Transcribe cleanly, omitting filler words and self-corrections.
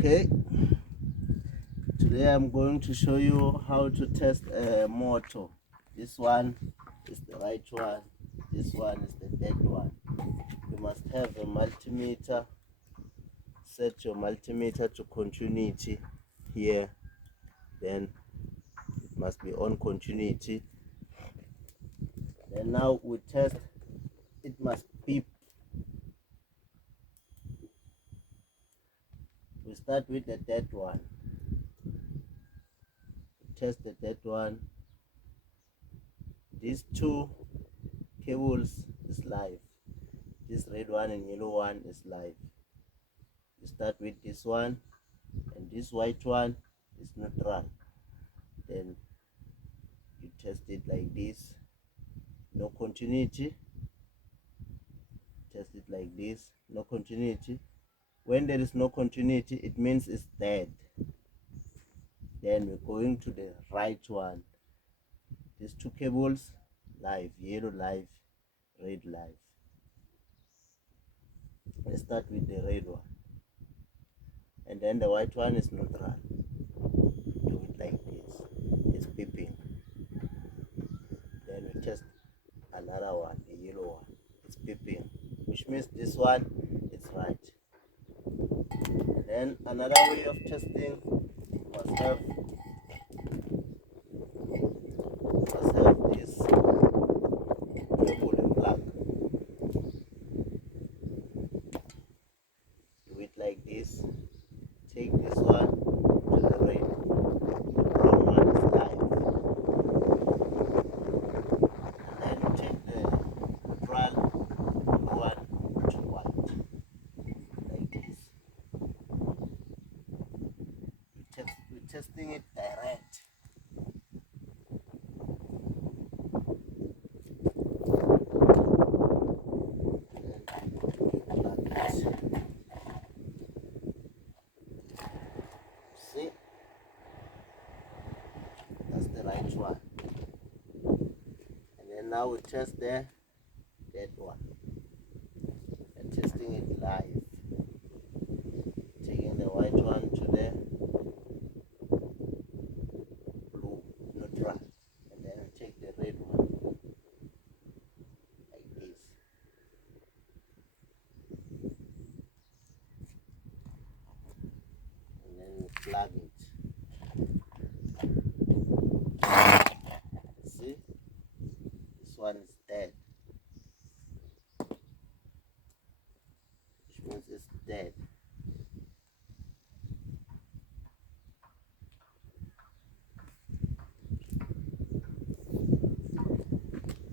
Okay, today I'm going to show you how to test a motor. This one is the right one, this one is the dead one. You must have a multimeter. Set your multimeter to continuity here, then it must be on continuity. Then now we test, it must beep. We start with the dead one. Test the dead one. These two cables is live. This red one and yellow one is live. You start with this one, and this white one is neutral. Then you test it like this. No continuity. Test it like this. No continuity. When there is no continuity, it means it's dead. Then we're going to the right one. These two cables live, yellow live, red live. Let's start with the red one, and then the white one is neutral. Do it like this. It's beeping. Then we test another one, the yellow one. It's beeping, which means this one is right. And then another way of testing must have this cable and plug. Do it like this. Take this one to the red. The brown one is live. And then take the neutral one to white. Like this. We're testing it direct. See, that's the right one. And then now we test the dead one. And testing it live. Taking the white one to the blue neutral, and then we take the red one like this. And then we plug it.